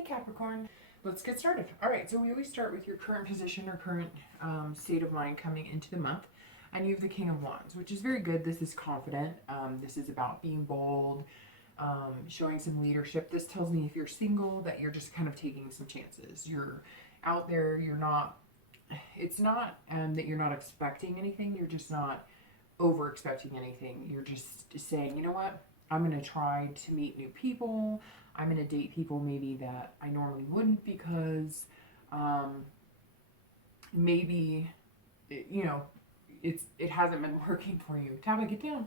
Hey Capricorn, let's get started. All right, so we always start with your current position or current state of mind coming into the month. And you have the King of Wands, which is very good. This is confident. This is about being bold, showing some leadership. This tells me if you're single that you're just kind of taking some chances. You're out there, you're not, it's not that you're not expecting anything, you're just not over expecting anything. You're just saying, you know what, I'm going to try to meet new people. I'm going to date people maybe that I normally wouldn't because maybe, it hasn't been working for you. Tabba, get down.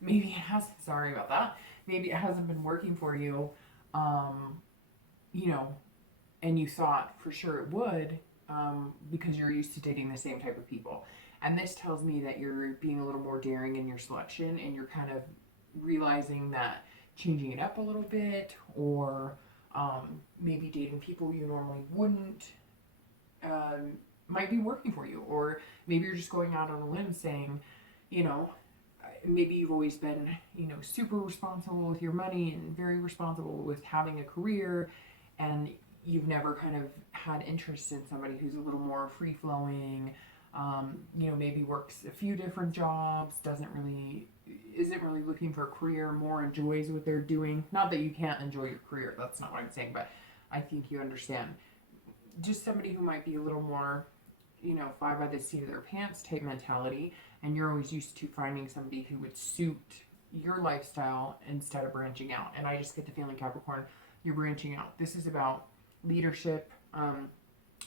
Maybe it has, sorry about that. Maybe it hasn't been working for you, you know, and you thought for sure it would because you're used to dating the same type of people. And this tells me that you're being a little more daring in your selection and you're kind of realizing that changing it up a little bit or maybe dating people you normally wouldn't might be working for you. Or maybe you're just going out on a limb saying, you know, maybe you've always been, super responsible with your money and very responsible with having a career, and you've never kind of had interest in somebody who's a little more free flowing, maybe works a few different jobs, isn't really looking for a career, more enjoys what they're doing. Not that you can't enjoy your career, that's not what I'm saying, but I think you understand. Just somebody who might be a little more, fly by the seat of their pants type mentality, and you're always used to finding somebody who would suit your lifestyle instead of branching out. And I just get the feeling, Capricorn, you're branching out. This is about leadership,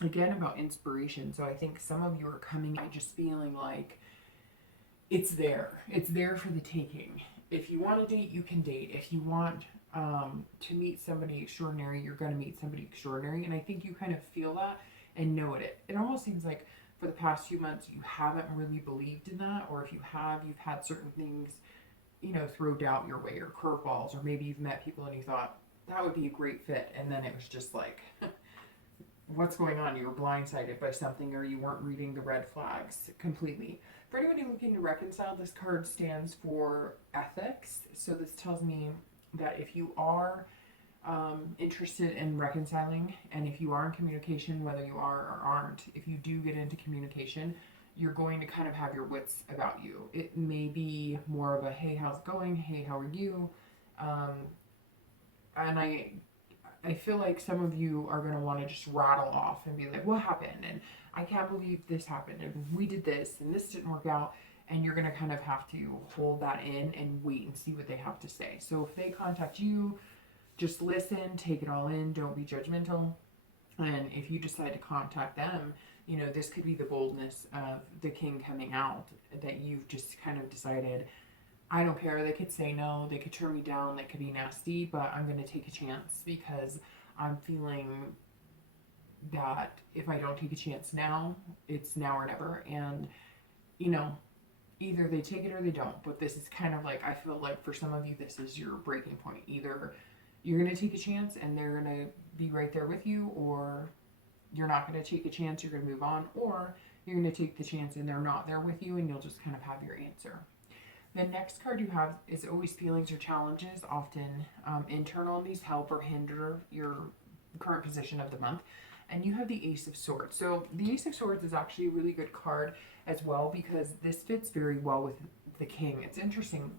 again, about inspiration. So I think some of you are coming by just feeling like it's there. It's there for the taking. If you want to date, you can date. If you want to meet somebody extraordinary, you're going to meet somebody extraordinary. And I think you kind of feel that and know it. It almost seems like for the past few months, you haven't really believed in that. Or if you have, you've had certain things, throw doubt your way or curveballs. Or maybe you've met people and you thought, that would be a great fit. And then it was just like, what's going on? You were blindsided by something, or you weren't reading the red flags completely. For anybody looking to reconcile, this card stands for ethics. So this tells me that if you are interested in reconciling, and if you are in communication, whether you are or aren't, if you do get into communication, you're going to kind of have your wits about you. It may be more of a, hey, how's it going? Hey, how are you? And I feel like some of you are going to want to just rattle off and be like, what happened? And I can't believe this happened. And we did this and this didn't work out. And you're going to kind of have to hold that in and wait and see what they have to say. So if they contact you, just listen, take it all in, don't be judgmental. And if you decide to contact them, this could be the boldness of the king coming out, that you've just kind of decided, I don't care. They could say no, they could turn me down, that could be nasty, but I'm going to take a chance because I'm feeling that if I don't take a chance now, it's now or never. And, either they take it or they don't. But this is kind of like, I feel like for some of you, this is your breaking point. Either you're going to take a chance and they're going to be right there with you, or you're not going to take a chance, you're going to move on, or you're going to take the chance and they're not there with you and you'll just kind of have your answer. The next card you have is always feelings or challenges, often internal, and these help or hinder your current position of the month. And you have the Ace of Swords. So the Ace of Swords is actually a really good card as well because this fits very well with the King. It's interesting.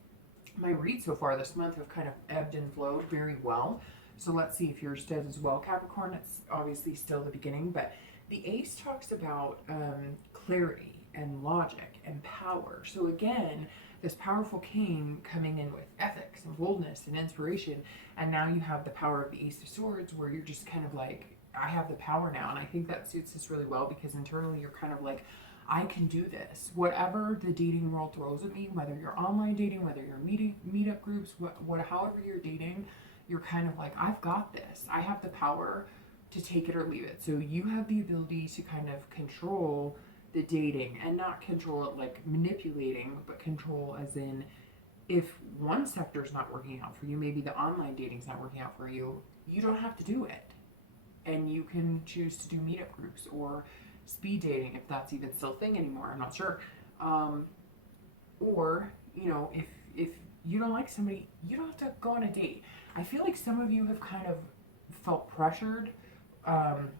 My reads so far this month have kind of ebbed and flowed very well. So let's see if yours does as well, Capricorn. It's obviously still the beginning, but the Ace talks about clarity and logic and power. So again, this powerful king coming in with ethics and boldness and inspiration, and now you have the power of the Ace of Swords where you're just kind of like, I have the power now. And I think that suits us really well because internally you're kind of like, I can do this. Whatever the dating world throws at me, whether you're online dating, whether you're meetup groups, however you're dating, you're kind of like, I've got this. I have the power to take it or leave it. So you have the ability to kind of control the dating, and not control it like manipulating, but control as in, if one sector is not working out for you, maybe the online dating is not working out for you, you don't have to do it. And you can choose to do meetup groups or speed dating, if that's even still a thing anymore, I'm not sure. Or, if you don't like somebody, you don't have to go on a date. I feel like some of you have kind of felt pressured. Um,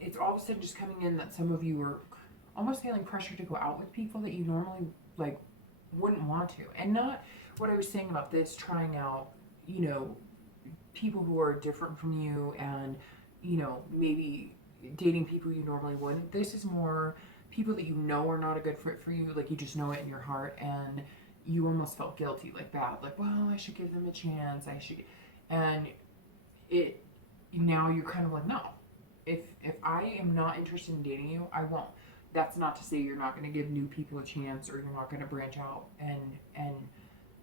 it's all of a sudden just coming in that some of you are almost feeling pressure to go out with people that you normally like wouldn't want to. And not what I was saying about this, trying out, you know, people who are different from you and, you know, maybe dating people you normally wouldn't. This is more people that you know are not a good fit for you, like you just know it in your heart, and you almost felt guilty, like bad, like, well, I should give them a chance, I should, and it, now you're kind of like, no, if I am not interested in dating you, I won't. That's not to say you're not going to give new people a chance, or you're not going to branch out and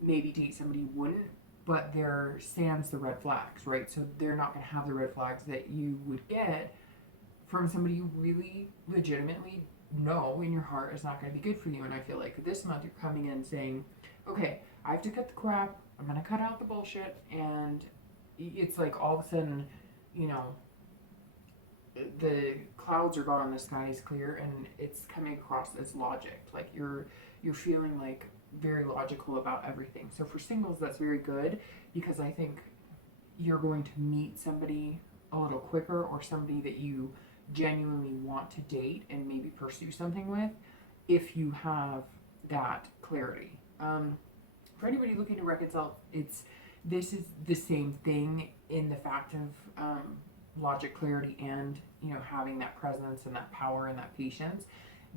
maybe date somebody you wouldn't, but there stands the red flags, right? So they're not going to have the red flags that you would get from somebody you really legitimately know in your heart is not going to be good for you. And I feel like this month you're coming in saying, okay, I have to cut the crap, I'm going to cut out the bullshit, and it's like all of a sudden, you know, the clouds are gone, the sky is clear, and it's coming across as logic. Like you're feeling like very logical about everything. So for singles, that's very good, because I think you're going to meet somebody a little quicker, or somebody that you genuinely want to date and maybe pursue something with, if you have that clarity. For anybody looking to reconcile, this is the same thing in the fact of logic, clarity, and, you know, having that presence and that power and that patience.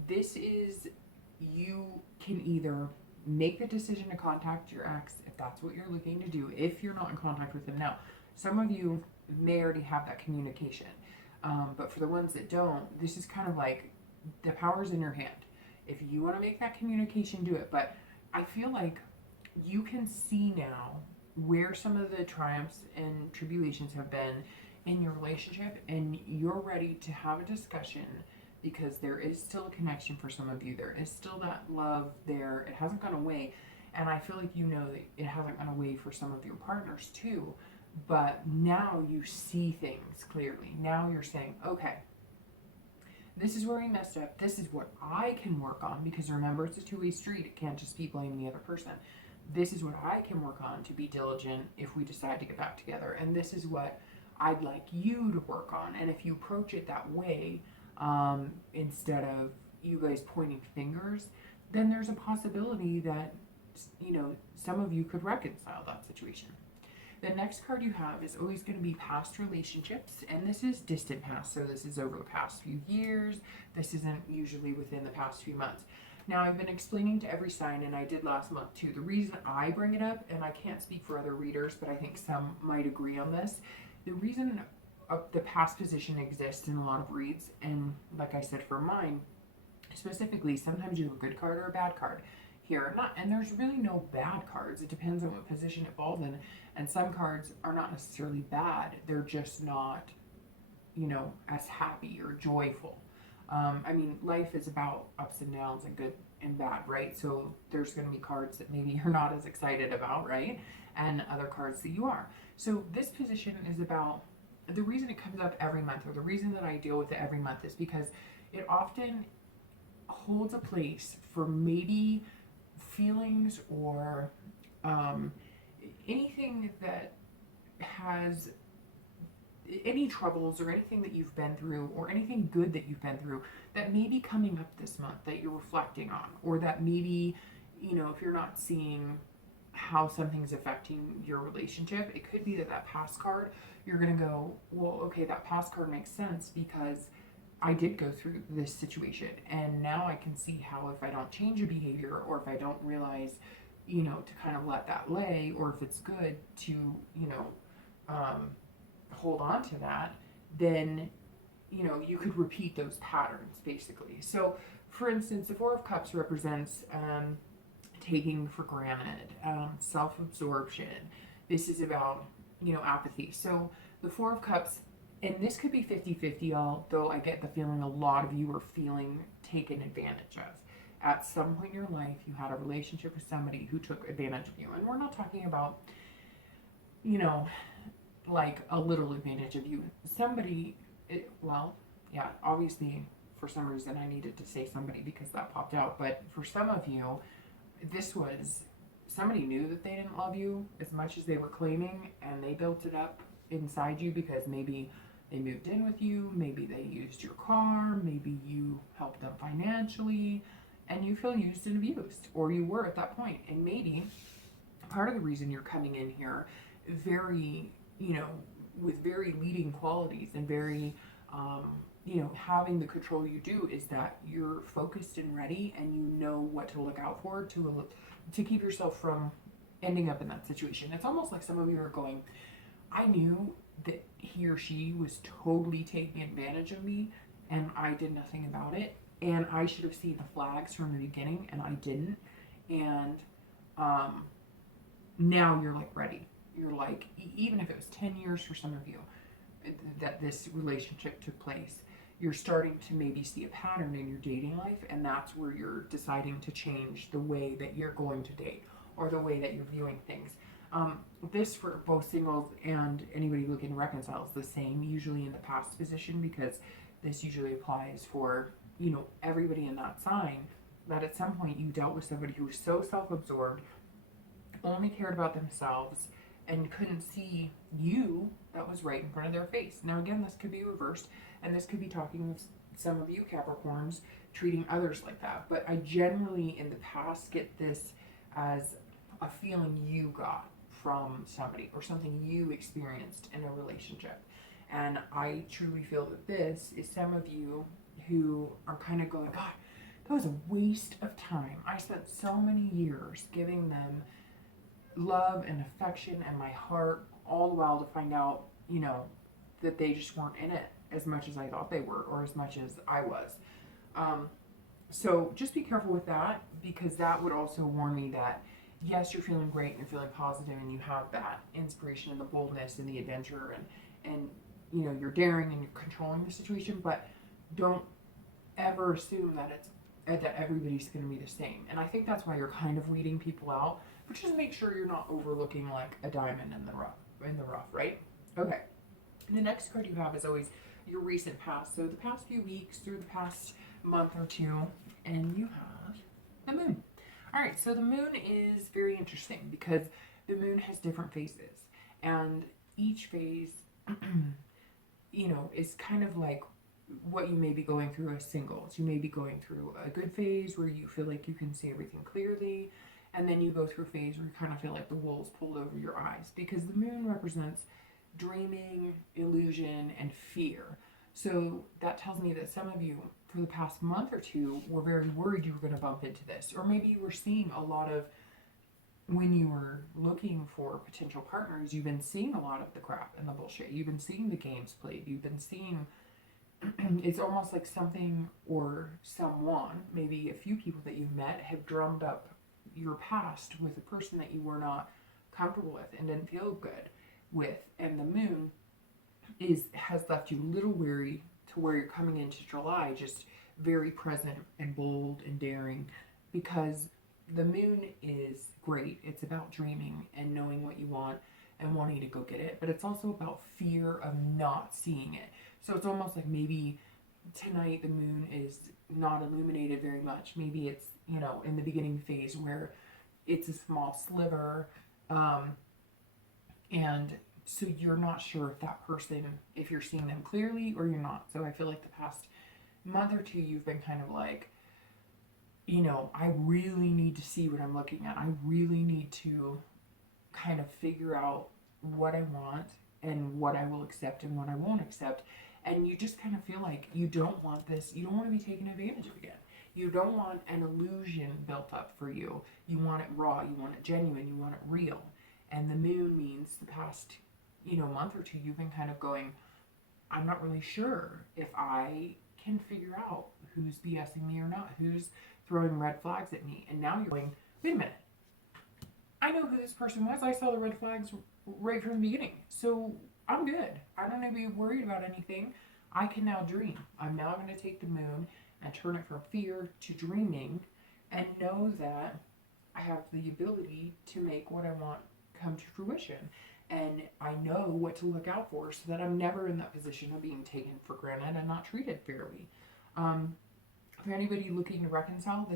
This is, you can either make the decision to contact your ex if that's what you're looking to do, if you're not in contact with them now. Some of you may already have that communication, but for the ones that don't, this is kind of like the power's in your hand. If you want to make that communication, do it. But I feel like you can see now where some of the triumphs and tribulations have been in your relationship, and you're ready to have a discussion, because there is still a connection for some of you. There is still that love there. It hasn't gone away. And I feel like you know that it hasn't gone away for some of your partners too. But now you see things clearly. Now you're saying, okay, this is where we messed up. This is what I can work on, because remember, it's a two-way street. It can't just be blaming the other person. This is what I can work on to be diligent if we decide to get back together. And this is what I'd like you to work on. And if you approach it that way, instead of you guys pointing fingers, then there's a possibility that, you know, some of you could reconcile that situation. The next card you have is always going to be past relationships, and this is distant past. So this is over the past few years. This isn't usually within the past few months. Now, I've been explaining to every sign, and I did last month too, the reason I bring it up, and I can't speak for other readers, but I think some might agree on this. The reason the past position exists in a lot of reads, and like I said for mine, specifically, sometimes you have a good card or a bad card here. And there's really no bad cards. It depends on what position it falls in. And some cards are not necessarily bad. They're just not, you know, as happy or joyful. I mean, life is about ups and downs and good and bad, right? So there's going to be cards that maybe you're not as excited about, right? And other cards that you are. So this position is about, the reason it comes up every month, or the reason that I deal with it every month, is because it often holds a place for maybe feelings or anything that has any troubles or anything that you've been through, or anything good that you've been through that may be coming up this month that you're reflecting on, or that maybe, you know, if you're not seeing how something's affecting your relationship, it could be that past card, you're going to go, well, okay, that past card makes sense because I did go through this situation, and now I can see how if I don't change a behavior, or if I don't realize, you know, to kind of let that lay, or if it's good to, you know, hold on to that, then, you know, you could repeat those patterns basically. So for instance, the Four of Cups represents taking for granted, self-absorption. This is about, you know, apathy. So the Four of Cups, and this could be 50-50, y'all, though I get the feeling a lot of you are feeling taken advantage of. At some point in your life, you had a relationship with somebody who took advantage of you. And we're not talking about, you know, like a little advantage of you. Somebody, well, yeah, obviously for some reason I needed to say somebody because that popped out. But for some of you, this was somebody knew that they didn't love you as much as they were claiming, and they built it up inside you because maybe they moved in with you, maybe they used your car, maybe you helped them financially, and you feel used and abused, or you were at that point. And maybe part of the reason you're coming in here very, with very leading qualities and very, having the control you do is that you're focused and ready, and you know what to look out for to keep yourself from ending up in that situation. It's almost like some of you are going, I knew that he or she was totally taking advantage of me, and I did nothing about it, and I should have seen the flags from the beginning, and I didn't. And now you're like ready. You're like, even if it was 10 years for some of you that this relationship took place, you're starting to maybe see a pattern in your dating life, and that's where you're deciding to change the way that you're going to date or the way that you're viewing things. This for both singles and anybody looking to reconcile is the same, usually in the past position, because this usually applies for, everybody in that sign, that at some point you dealt with somebody who was so self-absorbed, only cared about themselves, and couldn't see you that was right in front of their face. Now again, this could be reversed, and this could be talking with some of you Capricorns treating others like that. But I generally in the past get this as a feeling you got from somebody or something you experienced in a relationship. And I truly feel that this is some of you who are kind of going, God, that was a waste of time. I spent so many years giving them love and affection and my heart, all the while to find out, that they just weren't in it as much as I thought they were, or as much as I was. So just be careful with that, because that would also warn me that yes, you're feeling great and you're feeling positive and you have that inspiration and the boldness and the adventure and you're daring and you're controlling the situation, but don't ever assume that everybody's going to be the same. And I think that's why you're kind of weeding people out, but just make sure you're not overlooking like a diamond in the rough, right? Okay. The next card you have is always your recent past. So the past few weeks through the past month or two, and you have the moon. All right, so the moon is very interesting because the moon has different phases, and each phase, is kind of like what you may be going through as singles. You may be going through a good phase where you feel like you can see everything clearly, and then you go through a phase where you kind of feel like the wool's pulled over your eyes, because the moon represents dreaming, illusion, and fear. So that tells me that some of you, for the past month or two, were very worried you were going to bump into this. Or maybe you were seeing a lot of, when you were looking for potential partners, you've been seeing a lot of the crap and the bullshit. You've been seeing the games played. You've been seeing, it's almost like something or someone, maybe a few people that you've met, have drummed up your past with a person that you were not comfortable with and didn't feel good with. And the moon has left you a little weary, to where you're coming into July just very present and bold and daring, because the moon is great. It's about dreaming and knowing what you want and wanting to go get it, but it's also about fear of not seeing it. So it's almost like maybe tonight the moon is not illuminated very much. Maybe it's, in the beginning phase where it's a small sliver, and so you're not sure if that person, if you're seeing them clearly or you're not. So I feel like the past month or two, you've been kind of like, I really need to see what I'm looking at. I really need to kind of figure out what I want and what I will accept and what I won't accept. And you just kind of feel like you don't want this. You don't want to be taken advantage of again. You don't want an illusion built up for you. You want it raw. You want it genuine. You want it real. And the moon means the past, month or two, you've been kind of going, I'm not really sure if I can figure out who's BSing me or not, who's throwing red flags at me. And now you're going, wait a minute. I know who this person was. I saw the red flags right from the beginning. So I'm good. I don't need to be worried about anything. I can now dream. I'm now going to take the moon and turn it from fear to dreaming, and know that I have the ability to make what I want come to fruition. And I know what to look out for, so that I'm never in that position of being taken for granted and not treated fairly. For anybody looking to reconcile,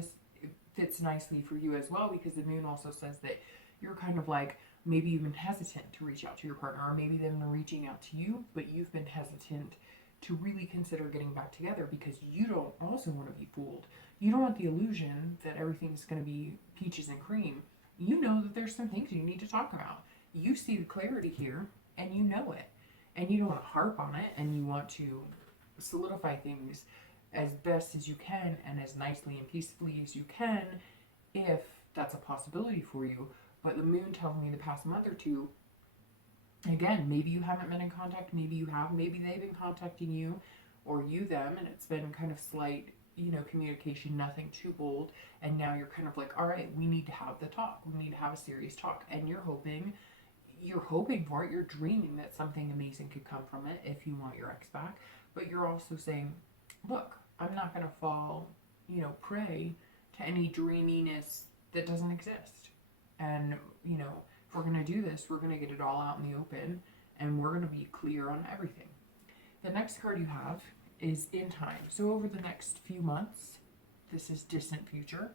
fits nicely for you as well, because the moon also says that you're kind of like maybe you've been hesitant to reach out to your partner, or maybe they've been reaching out to you, but you've been hesitant to really consider getting back together because you don't also want to be fooled. You don't want the illusion that everything's going to be peaches and cream. You know that there's some things you need to talk about. You see the clarity here and you know it. And you don't want to harp on it, and you want to solidify things as best as you can and as nicely and peacefully as you can, if that's a possibility for you. But the moon tells me the past month or two, again, maybe you haven't been in contact, maybe you have, maybe they've been contacting you or you them, and it's been kind of slight, communication, nothing too bold, and now you're kind of like, all right, we need to have the talk, we need to have a serious talk, and you're hoping for it, you're dreaming that something amazing could come from it if you want your ex back, but you're also saying, look, I'm not going to fall, prey to any dreaminess that doesn't exist. And, if we're going to do this, we're going to get it all out in the open, and we're going to be clear on everything. The next card you have is in time. So over the next few months, this is distant future,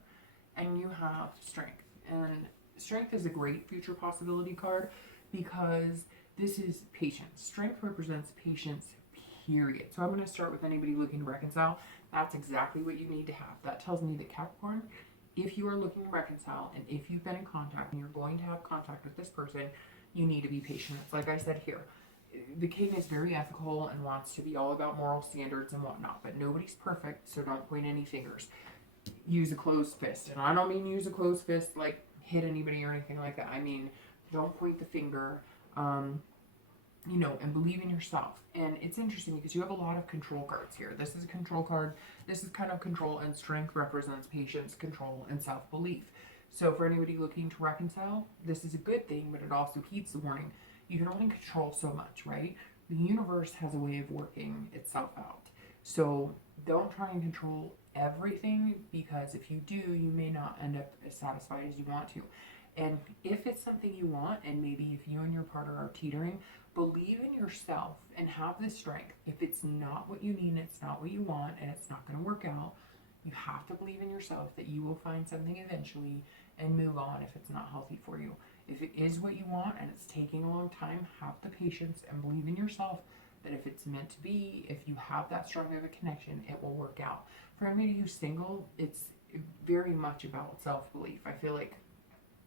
and you have strength. And strength is a great future possibility card because this is patience. Strength represents patience, period. So I'm going to start with anybody looking to reconcile. That's exactly what you need to have. That tells me that Capricorn, if you are looking to reconcile and if you've been in contact and you're going to have contact with this person, you need to be patient. It's like I said here, the king is very ethical and wants to be all about moral standards and whatnot, but nobody's perfect, so don't point any fingers. Use a closed fist. And I don't mean use a closed fist like hit anybody or anything like that. I mean, don't point the finger, and believe in yourself. And it's interesting because you have a lot of control cards here. This is a control card. This is kind of control, and strength represents patience, control, and self-belief. So for anybody looking to reconcile, this is a good thing, but it also heeds the warning. You can only control so much, right? The universe has a way of working itself out. So don't try and control everything, because if you do, you may not end up as satisfied as you want to. And if it's something you want, and maybe if you and your partner are teetering, believe in yourself and have the strength. If it's not what you need, it's not what you want, and it's not going to work out, you have to believe in yourself that you will find something eventually and move on if it's not healthy for you. If it is what you want and it's taking a long time, have the patience and believe in yourself that if it's meant to be, if you have that strong of a connection, it will work out. For anybody who's single, it's very much about self-belief. I feel like,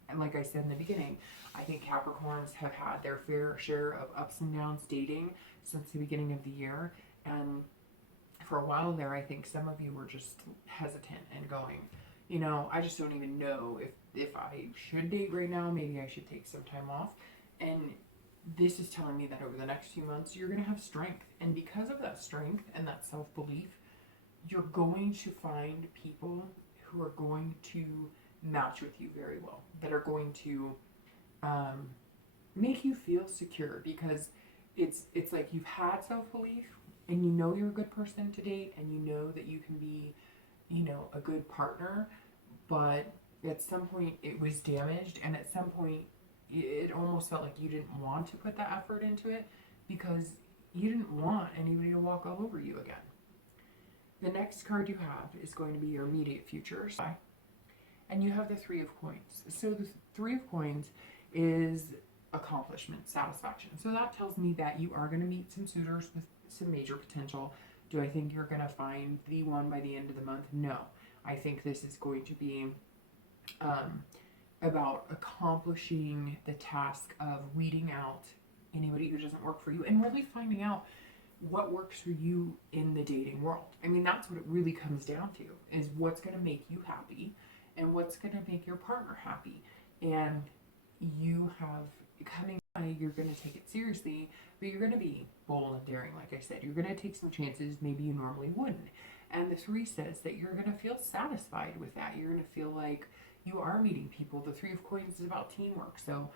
and like I said in the beginning, I think Capricorns have had their fair share of ups and downs dating since the beginning of the year. And for a while there, I think some of you were just hesitant and going, I just don't even know if I should date right now. Maybe I should take some time off. And this is telling me that over the next few months, you're going to have strength. And because of that strength and that self-belief, you're going to find people who are going to match with you very well, that are going to make you feel secure, because it's like you've had self-belief and you know you're a good person to date, and you know that you can be a good partner, but at some point it was damaged, and at some point it almost felt like you didn't want to put that effort into it because you didn't want anybody to walk all over you again. The next card you have is going to be your immediate future. And you have the Three of Coins. So the Three of Coins is accomplishment, satisfaction. So that tells me that you are going to meet some suitors with some major potential. Do I think you're going to find the one by the end of the month? No. I think this is going to be about accomplishing the task of weeding out anybody who doesn't work for you and really finding out what works for you in the dating world. I mean, that's what it really comes down to, is what's going to make you happy and what's going to make your partner happy. And you have coming by, you're going to take it seriously, but you're going to be bold and daring. Like I said, you're going to take some chances maybe you normally wouldn't. And the Three says that you're going to feel satisfied with that. You're going to feel like you are meeting people. The Three of Coins is about teamwork. So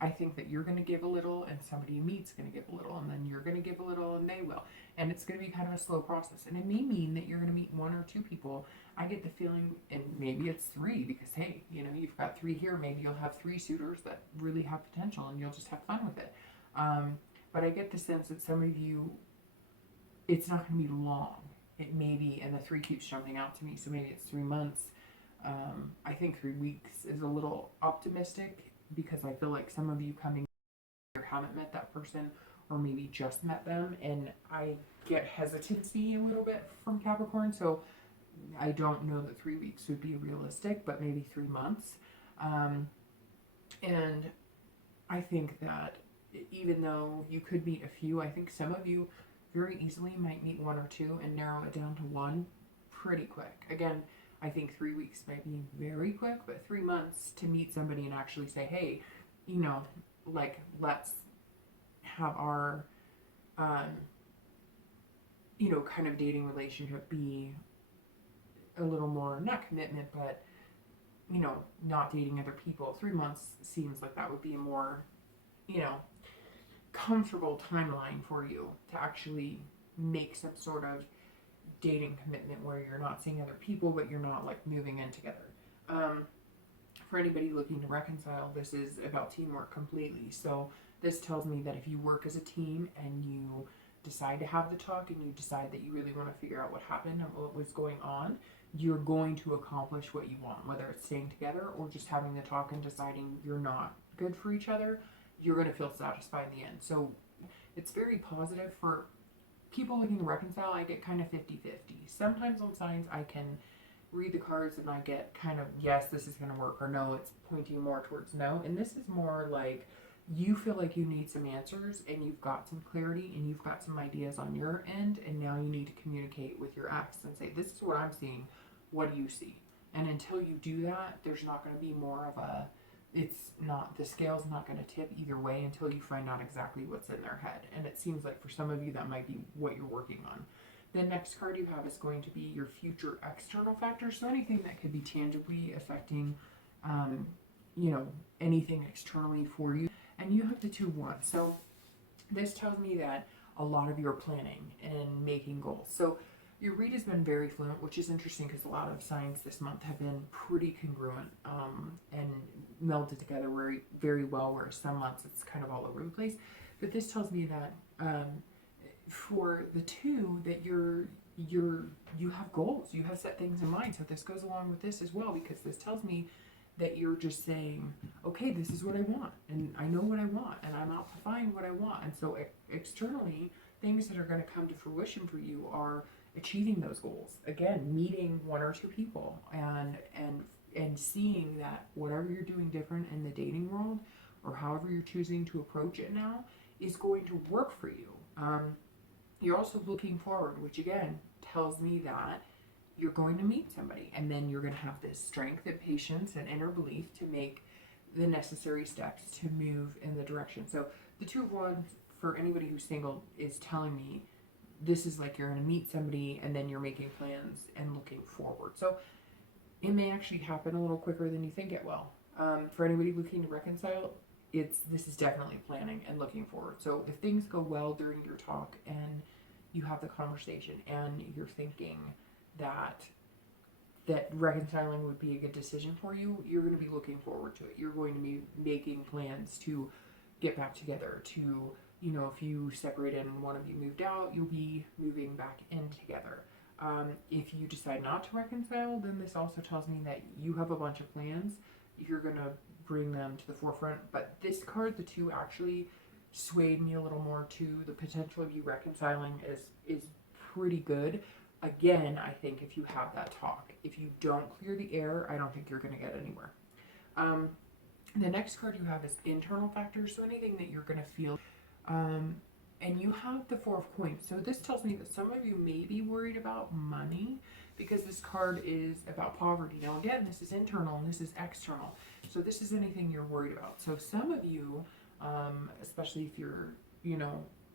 I think that you're going to give a little, and somebody you meet's going to give a little, and then you're going to give a little, and they will. And it's going to be kind of a slow process. And it may mean that you're going to meet one or two people. I get the feeling, and maybe it's three, because hey, you've got three here. Maybe you'll have three suitors that really have potential, and you'll just have fun with it. But I get the sense that some of you, it's not going to be long. It may be, and the three keeps jumping out to me, so maybe it's 3 months. I think 3 weeks is a little optimistic because I feel like some of you coming here haven't met that person or maybe just met them, and I get hesitancy a little bit from Capricorn, so I don't know that 3 weeks would be realistic, but maybe 3 months. Um, and I think that even though you could meet a few, I think some of you very easily might meet one or two and narrow it down to one pretty quick. Again, I think 3 weeks might be very quick, but 3 months to meet somebody and actually say, hey, like, let's have our, um, kind of dating relationship be a little more, not commitment, but, not dating other people. 3 months seems like that would be a more, you know, comfortable timeline for you to actually make some sort of dating commitment where you're not seeing other people, but you're not like moving in together. For anybody looking to reconcile, this is about teamwork completely. So this tells me that if you work as a team and you decide to have the talk and you decide that you really want to figure out what happened and what was going on, you're going to accomplish what you want, whether it's staying together or just having the talk and deciding you're not good for each other. You're going to feel satisfied in the end. So it's very positive for people looking to reconcile. I get kind of 50-50. Sometimes on signs I can read the cards and I get kind of, yes, this is going to work, or no, it's pointing more towards no. And this is more like you feel like you need some answers and you've got some clarity and you've got some ideas on your end, and now you need to communicate with your ex and say, this is what I'm seeing. What do you see? And until you do that, there's not going to be more of a, the scale's not going to tip either way until you find out exactly what's in their head. And it seems like for some of you that might be what you're working on. The next card you have is going to be your future external factors. So anything that could be tangibly affecting, anything externally for you. And you have the 2 wands. So this tells me that a lot of your planning and making goals. So your read has been very fluent, which is interesting because a lot of signs this month have been pretty congruent and melded together very, very well, whereas some months it's kind of all over the place. But this tells me that for the 2, that you have goals, you have set things in mind. So this goes along with this as well, because this tells me that you're just saying, okay, this is what I want, and I know what I want, and I'm out to find what I want. And so externally, things that are going to come to fruition for you are achieving those goals. Again, meeting 1 or 2 people and seeing that whatever you're doing different in the dating world, or however you're choosing to approach it now, is going to work for you. You're also looking forward, which again tells me that you're going to meet somebody, and then you're going to have this strength and patience and inner belief to make the necessary steps to move in the direction. So the 2 of Wands, for anybody who's single, is telling me this is like you're going to meet somebody and then you're making plans and looking forward. So it may actually happen a little quicker than you think it will. For anybody looking to reconcile, this is definitely planning and looking forward. So if things go well during your talk and you have the conversation and you're thinking that reconciling would be a good decision for you, you're going to be looking forward to it. You're going to be making plans to get back together, to, if you separated and one of you moved out, you'll be moving back in together. If you decide not to reconcile, then this also tells me that you have a bunch of plans. You're going to bring them to the forefront. But this card, the 2, actually swayed me a little more to the potential of you reconciling is pretty good. Again, I think if you have that talk, if you don't clear the air, I don't think you're going to get anywhere. The next card you have is internal factors. So anything that you're going to feel. And you have the 4 of coins. So this tells me that some of you may be worried about money, because this card is about poverty. Now again, this is internal and this is external. So this is anything you're worried about. So some of you, especially if you're,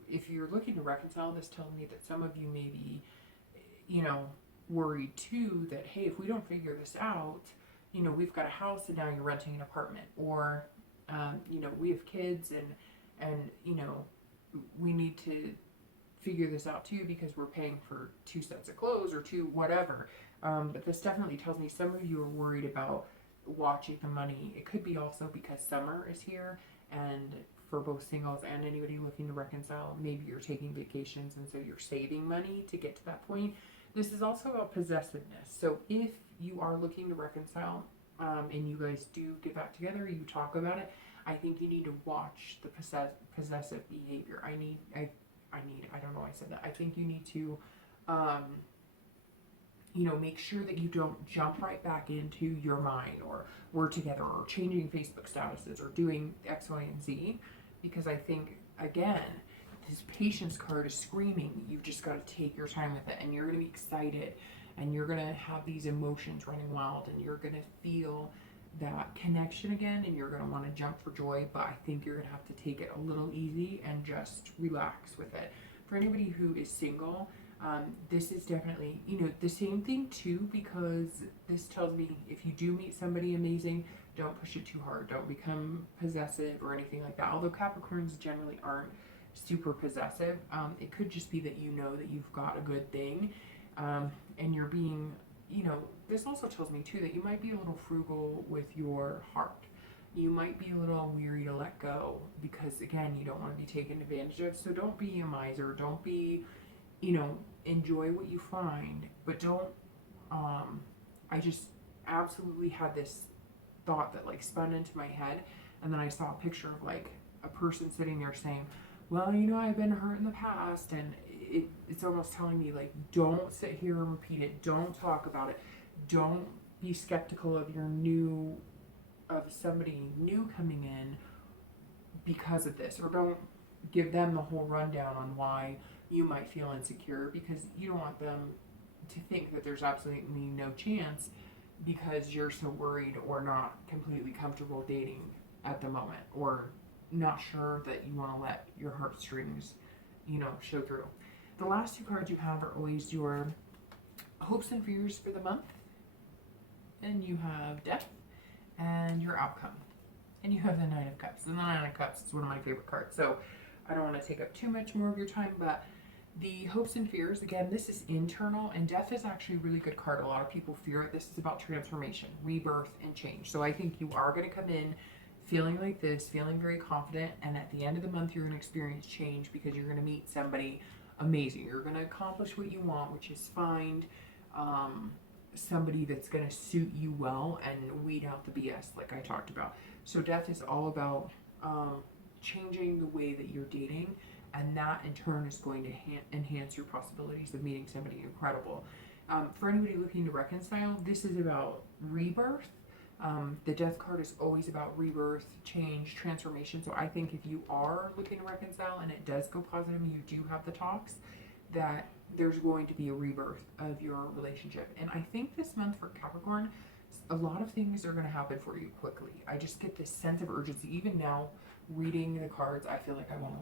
if you're looking to reconcile, this tells me that some of you may be, worried too, that, hey, if we don't figure this out, we've got a house and now you're renting an apartment, or, we have kids and, we need to figure this out too, because we're paying for 2 sets of clothes or 2 whatever. But this definitely tells me some of you are worried about watching the money. It could be also because summer is here, and for both singles and anybody looking to reconcile, maybe you're taking vacations and so you're saving money to get to that point. This is also about possessiveness. So if you are looking to reconcile, and you guys do get back together, you talk about it, I think you need to watch the possessive behavior. I don't know why I said that. I think you need to, um, make sure that you don't jump right back into your mind, or we're together, or changing Facebook statuses, or doing X, Y, and Z. Because I think, again, this patience card is screaming, you've just got to take your time with it, and you're going to be excited, and you're going to have these emotions running wild, and you're going to feel that connection again, and you're going to want to jump for joy. But I think you're going to have to take it a little easy and just relax with it. For anybody who is single, this is definitely, the same thing too, because this tells me if you do meet somebody amazing, don't push it too hard. Don't become possessive or anything like that. Although Capricorns generally aren't super possessive, it could just be that that you've got a good thing, and you're being, this also tells me too that you might be a little frugal with your heart. You might be a little weary to let go because, again, you don't want to be taken advantage of. So don't be a miser. Don't be, enjoy what you find, but don't. I just absolutely had this thought that like spun into my head, and then I saw a picture of like a person sitting there saying, well, I've been hurt in the past, and it's almost telling me like, don't sit here and repeat it. Don't talk about it. Don't be skeptical of somebody new coming in because of this, or don't give them the whole rundown on why you might feel insecure, because you don't want them to think that there's absolutely no chance because you're so worried or not completely comfortable dating at the moment, or not sure that you want to let your heartstrings, show through. The last two cards you have are always your hopes and fears for the month, and you have death and your outcome, and you have the Nine of Cups. And the Nine of Cups is one of my favorite cards, so I don't want to take up too much more of your time. But the hopes and fears, again, this is internal, and death is actually a really good card. A lot of people fear it. This is about transformation, rebirth, and change. So I think you are going to come in feeling like this, feeling very confident, and at the end of the month you're going to experience change because you're going to meet somebody amazing. You're going to accomplish what you want, which is find somebody that's going to suit you well and weed out the BS like I talked about. So death is all about changing the way that you're dating, and that in turn is going to enhance your possibilities of meeting somebody incredible. For anybody looking to reconcile, this is about rebirth. The death card is always about rebirth, change, transformation. So I think if you are looking to reconcile and it does go positive and you do have the talks, that there's going to be a rebirth of your relationship. And I think this month for Capricorn, a lot of things are going to happen for you quickly. I just get this sense of urgency. Even now, reading the cards, I feel like I want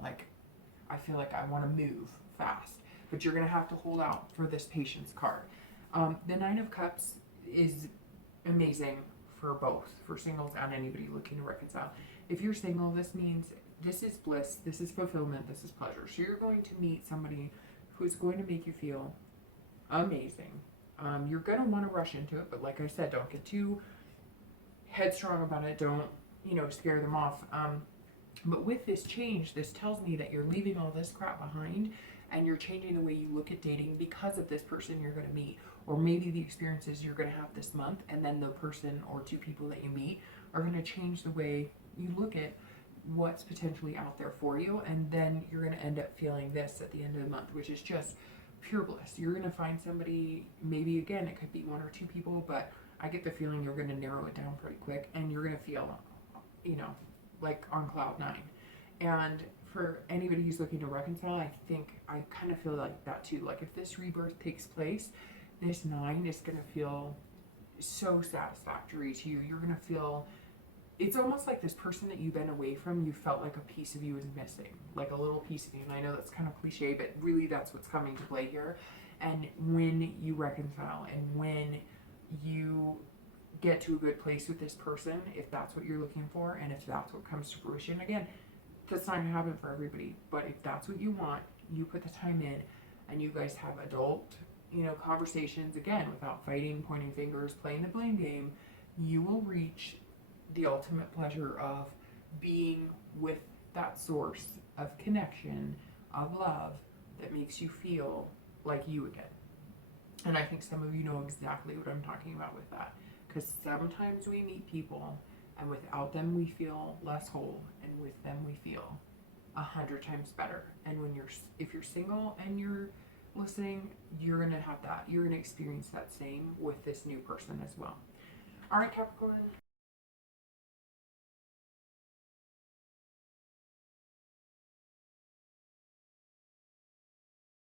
to move fast. But you're going to have to hold out for this patience card. The Nine of Cups is amazing for both, for singles and anybody looking to reconcile. If you're single, this means this is bliss, this is fulfillment, this is pleasure. So you're going to meet somebody who's going to make you feel amazing. You're going to want to rush into it, but like I said, don't get too headstrong about it. Don't, scare them off. But with this change, this tells me that you're leaving all this crap behind and you're changing the way you look at dating because of this person you're going to meet, or maybe the experiences you're going to have this month, and then the person or two people that you meet are going to change the way you look at what's potentially out there for you, and then you're going to end up feeling this at the end of the month, which is just pure bliss. You're going to find somebody, maybe again, it could be one or two people, but I get the feeling you're going to narrow it down pretty quick, and you're going to feel, like on cloud nine. And for anybody who's looking to reconcile, I kind of feel like that too. Like if this rebirth takes place, this 9 is going to feel so satisfactory to you. You're going to feel, it's almost like this person that you've been away from, you felt like a piece of you is missing, like a little piece of you. And I know that's kind of cliche, but really that's what's coming to play here. And when you reconcile and when you get to a good place with this person, if that's what you're looking for, and if that's what comes to fruition, again, that's not going to happen for everybody, but if that's what you want, you put the time in and you guys have adult, conversations, again, without fighting, pointing fingers, playing the blame game, you will reach the ultimate pleasure of being with that source of connection, of love, that makes you feel like you again. And I think some of you know exactly what I'm talking about with that. Because sometimes we meet people and without them we feel less whole, and with them we feel 100 times better. And if you're single and you're listening, you're going to have that. You're going to experience that same with this new person as well. All right, Capricorn.